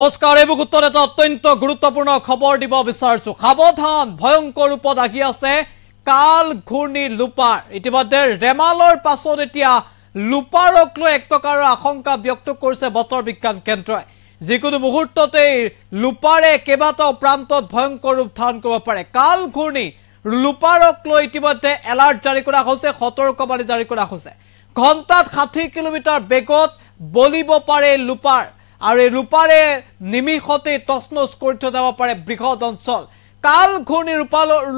নমস্কাৰ এই মুহূৰ্তত এটা অত্যন্ত গুৰুত্বপূৰ্ণ খবৰ দিব বিচাৰিছো সাৱধান ভয়ংকৰ ৰূপত আগি আছে কাল ঘূৰ্ণী লুপাৰ ইতিমধ্যে ৰেমালৰ পাছত এতিয়া লুপাৰক লৈ এক প্ৰকাৰৰ আশংকা ব্যক্ত কৰিছে বতৰ বিজ্ঞান কেন্দ্ৰই যিকোনো মুহূৰ্ততে লুপাৰে কেইবাটাও প্ৰান্তত ভয়ংকৰ ৰূপ ধাৰণ কৰিব পাৰে কাল ঘূৰ্ণী লুপাৰক লৈ ইতিমধ্যে এলাৰ্ট জাৰি কৰা হৈছে সতৰ্কবাণী জাৰি কৰা হৈছে ঘণ্টাত 60 কিলোমিটাৰ বেগত বলিব পাৰে লুপাৰ আৰু এই লুপাৰে নিমিষতে তছনছ কৰি থৈ যাব পাৰে বৃহৎ অঞ্চল কাল ঘূৰ্ণী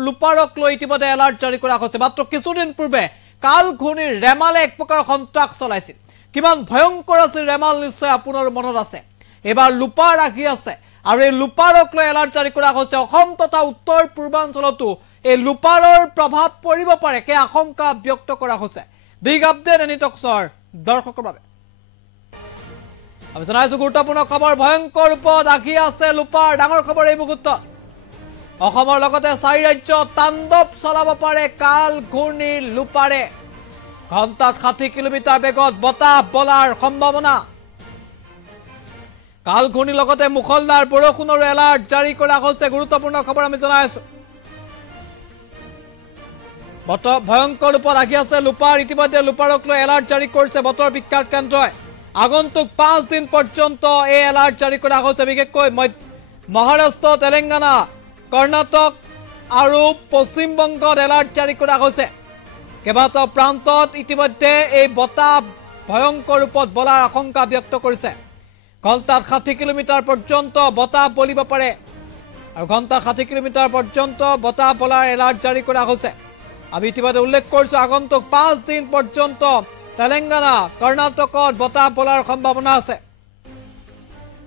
লুপাৰক লৈ ইতিমধ্যে এলাৰ্ট জাৰি কৰা হৈছে মাত্ৰ কিছুদিন পূৰ্বে কাল ঘূৰ্ণীৰ ৰেমালে এক প্ৰকাৰ সন্ত্ৰাস চলাইছিল কিমান ভয়ংকৰ আছিল ৰেমাল নিশ্চয় আপোনাৰ মনত আছে এবাৰ লুপাৰ আহি আছে আৰু এই লুপাৰক লৈ এলাৰ্ট জাৰি কৰা হৈছে অসম তথা উত্তৰ পূৰ্বাঞ্চলতো এই লুপাৰৰ প্ৰভাৱ পৰিব পাৰে কে আশংকা ব্যক্ত কৰা হৈছে বিগ আপডেট এনি টক্সৰ দৰ্শকৰ বাবে আমি জানাইছো গুৰুত্বপূৰ্ণ খবৰ ভয়ংকৰ ৰূপত আগি আছে লুপাৰ ডাঙৰ খবৰ এই মুহূৰ্তত অসমৰ লগতে চাৰি ৰাজ্য তাণ্ডৱ চলাব পাৰে কাল ঘূৰ্ণী লুপাৰে ঘণ্টাত 60 কিলোমিটাৰ বেগত বতাহ বলাৰ সম্ভাৱনা কাল ঘূৰ্ণীৰ লগতে মুখলধাৰ বৰষুণৰ এলাৰ্ট জাৰি কৰা হৈছে গুৰুত্বপূৰ্ণ খবৰ আমি জনাইছো বতৰ ভয়ংকৰ ৰূপত আগি আছে লুপাৰ ইতিমধ্যে লুপাৰক লৈ এলাৰ্ট জাৰি কৰিছে বতৰ বিজ্ঞান কেন্দ্ৰই আগন্তুক 5 দিন পৰ্যন্ত এই এলাৰ্ট জাৰি কৰা হৈছে বিশেষকৈ মহাৰাষ্ট্ৰ তেলেংগানা কৰ্ণাটক আৰু পশ্চিম বংগত এলাৰ্ট জাৰি কৰা হৈছে কেইবাটাও প্ৰান্তত ইতিমধ্যে এই বতাহ ভয়ংকৰ ৰূপত বলাৰ আশংকা ব্যক্ত কৰিছে ঘণ্টাত 60 কিলোমিটাৰ পৰ্যন্ত বতাহ বলিব পাৰে আৰু ঘণ্টাত 60 কিলোমিটাৰ পৰ্যন্ত বতাহ বলাৰ এলাৰ্ট জাৰি কৰা হৈছে আমি ইতিমধ্যে উল্লেখ কৰিছো আগন্তুক 5 দিন পৰ্যন্ত তেলেংগানা কৰ্ণাটকত বতাহ বলাৰ সম্ভাৱনা আছে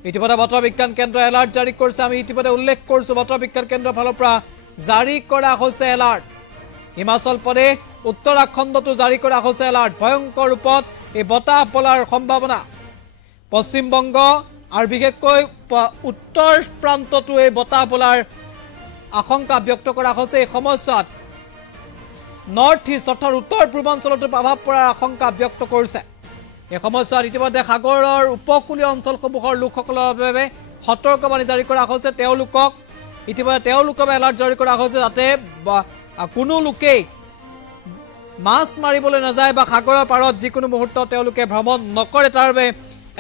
ইতিমধ্যে বতৰ বিজ্ঞান কেন্দ্ৰই এলাৰ্ট জাৰি কৰিছে আমি ইতিমধ্যে উল্লেখ কৰিছো বতৰ বিজ্ঞান কেন্দ্ৰৰ ফালৰ পৰা জাৰি কৰা হৈছে এলাৰ্ট হিমাচল প্ৰদেশ উত্তৰাখণ্ডতো জাৰি কৰা হৈছে এলাৰ্ট ভয়ংকৰ ৰূপত এই বতাহ বলাৰ সম্ভাৱনা পশ্চিম বংগ আৰু বিশেষকৈ উত্তৰ প্ৰান্ততো এই বতাহ বলাৰ আশংকা ব্যক্ত কৰা হৈছে এই সময়ছোৱাত নৰ্থ ইষ্ট অৰ্থাৎ উত্তৰ পূৰ্বাঞ্চলতো প্ৰভাৱ পৰাৰ আশংকা ব্যক্ত কৰিছে এই সময়ছোৱাত ইতিমধ্যে সাগৰৰ উপকূলীয় অঞ্চলসমূহৰ লোকসকলৰ বাবে সতৰ্কবাণী জাৰি কৰা হৈছে তেওঁলোকক ইতিমধ্যে তেওঁলোকৰ এলাৰ্ট জাৰি কৰা হৈছে যাতে কোনো লোকেই মাছ মাৰিবলৈ নাযায় বা সাগৰৰ পাৰত যিকোনো মুহূৰ্তত তেওঁলোকে ভ্ৰমণ নকৰে তাৰ বাবে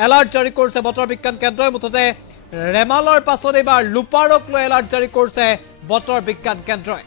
এলাৰ্ট জাৰি কৰিছে বতৰ বিজ্ঞান কেন্দ্ৰই মুঠতে ৰেমালৰ পাছত এইবাৰ লুপাৰক লৈ এলাৰ্ট জাৰি কৰিছে বতৰ বিজ্ঞান কেন্দ্ৰই